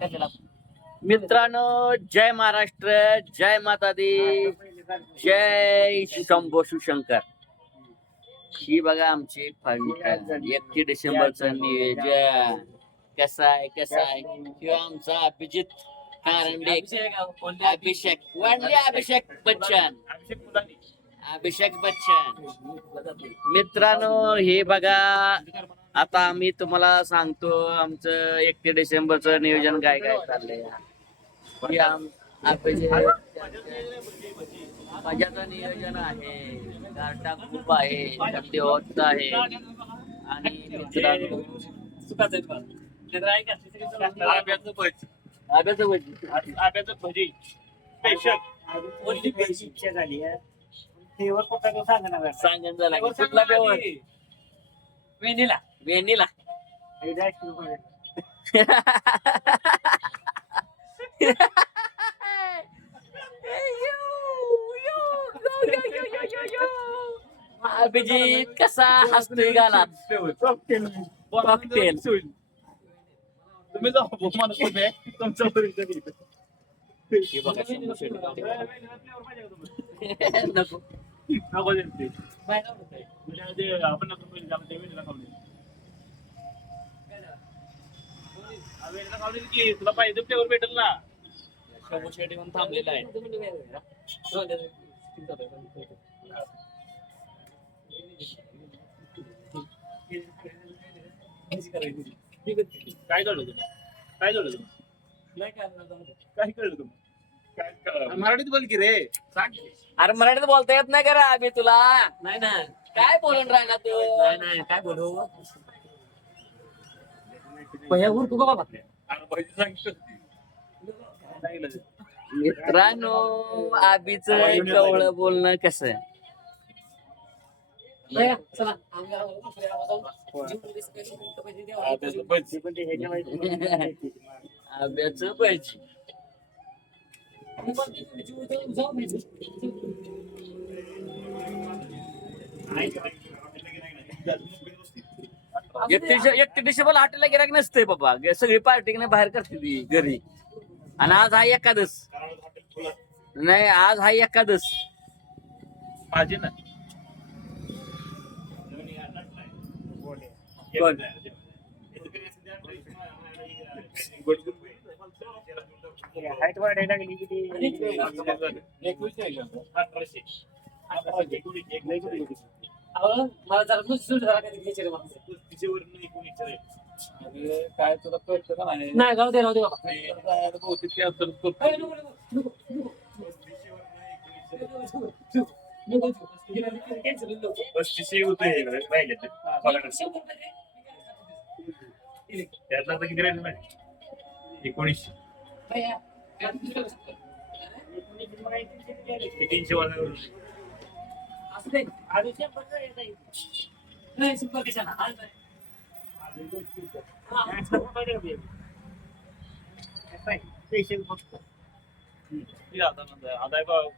मित्रांनो, जय महाराष्ट्र, जय माता दी, जय शंभो शिवशंकर. ही बघा आमची 31 डिसेंबरचं नियोजन कसं आहे किंवा आमचा अभिजित कारंडे, अभिषेक वनली अभिषेक बच्चन. मित्रांनो, हे बघा आता आम्ही तुम्हाला सांगतो आमचं 31 डिसेंबरचं नियोजन काय काय चाललंय. मजाचं नियोजन आहे, गारटा खूप आहे, थंडी होत आहे. आणि मित्रांनो, आब्याचं भजी स्पेशल इच्छा झाली आहे. फ्लेवर कुठला सांगन झाला कुठला फ्लेवर? वेनिला. अभिजित कसा हसतोय गालात. कॉकटेल तुम्ही जाऊ तुमचं नको आपण की तुला पाहिजे फ्लेवर भेटेल ना. शंभू शेट येऊन थांबलेला आहे. काय कळलं तुला? काय कळलं तुला? काय कळलं तुम्हाला? मराठीत बोल की रे. सांग. अरे मराठीत बोलता येत नाही का रे अभि तुला? नाही ना. काय बोलून राहिला तू? नाही काय बोलू. तू बाबा मित्रांनो, आबीचं कवळं बोलणं कसं आब्याचं पाहिजे. एकटे डिसेंबर हॉटेलला गिराक नसतंय बाबा. सगळी पार्टी बाहेर करते ती घरी. आणि आज हा एकादश. नाही, आज हा एकादश. माझी ना हाईट वाढायला लागली किती. मला जरा दुसरं जरा कधी घ्यायचे रे मला. काय तुला कळतं का नाही? नाही राहू दे बाबा. त्यातला तर किती राहील नाही. 1900 300 वाजता असं ते आधीच्या नाही सुपर कशाला आज स्पेशल फक्त आदाय भाव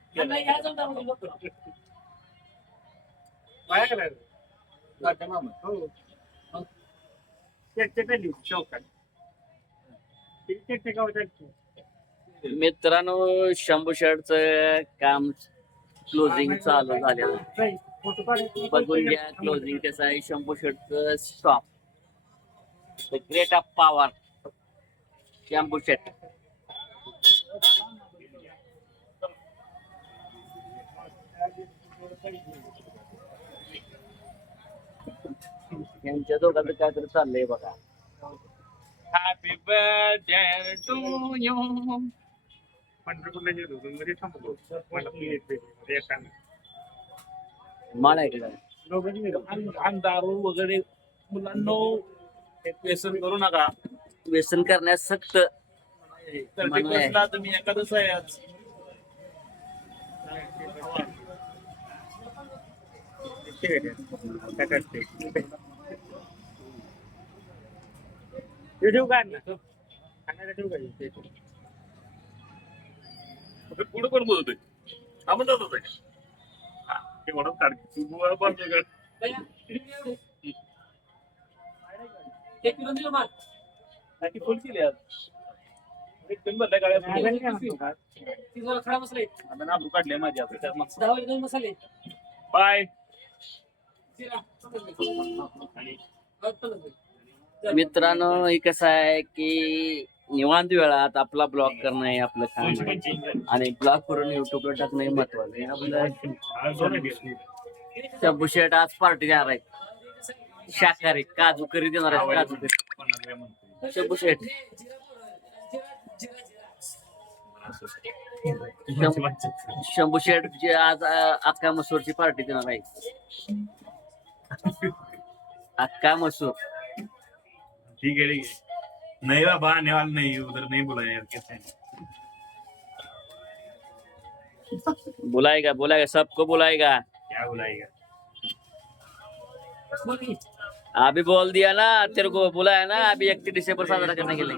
मित्रांनो, शंभू शर्टचं काम क्लोजिंग चालू झालेलं आहे. बघून घ्या क्लोजिंग कसं आहे. शंभू शर्टचं stop the great of power Shambhu shirt. यांच्या दोघांचं काहीतरी चाललंय बघा. Happy birthday to you. पंढरपूरला गेलो मध्ये थांबलो. माळ आहे का? दारू वगैरे मुलांनो व्यसन करू नका. व्यसन करण्यास सक्त तुम्ही एखादच आहे आज. पुढे पण बोलतोय. आपण जात होत म्हणून काढ फुल केली आज. तुम्ही बदला गाड्या आता नाबरू काढले माझी आता त्यात मग बाय मित्रांनो हे कसं आहे की निवांत वेळात आपला ब्लॉग करणं हे आपलं काम आहे. आणि ब्लॉग करून युट्यूबला टाकणं हे महत्वाचं आहे. आपलं शंभू शेट आज पार्टी देणार आहे शाकाहारी काजू करी देणार आहे काजू करी शंभू शेट शंभू शेट जे आज अक्का मसूरची पार्टी देणार आहे अक्का मसूर ठीक है नहीं बाबा आने वाला नहीं उधर नहीं बुलाया यार कैसे बुलाएगा सबको बुलाएगा क्या बुलाएगा अभी बोल दिया ना तेरे को बुलाया ना अभी 31 दिसंबर साजरा करने के लिए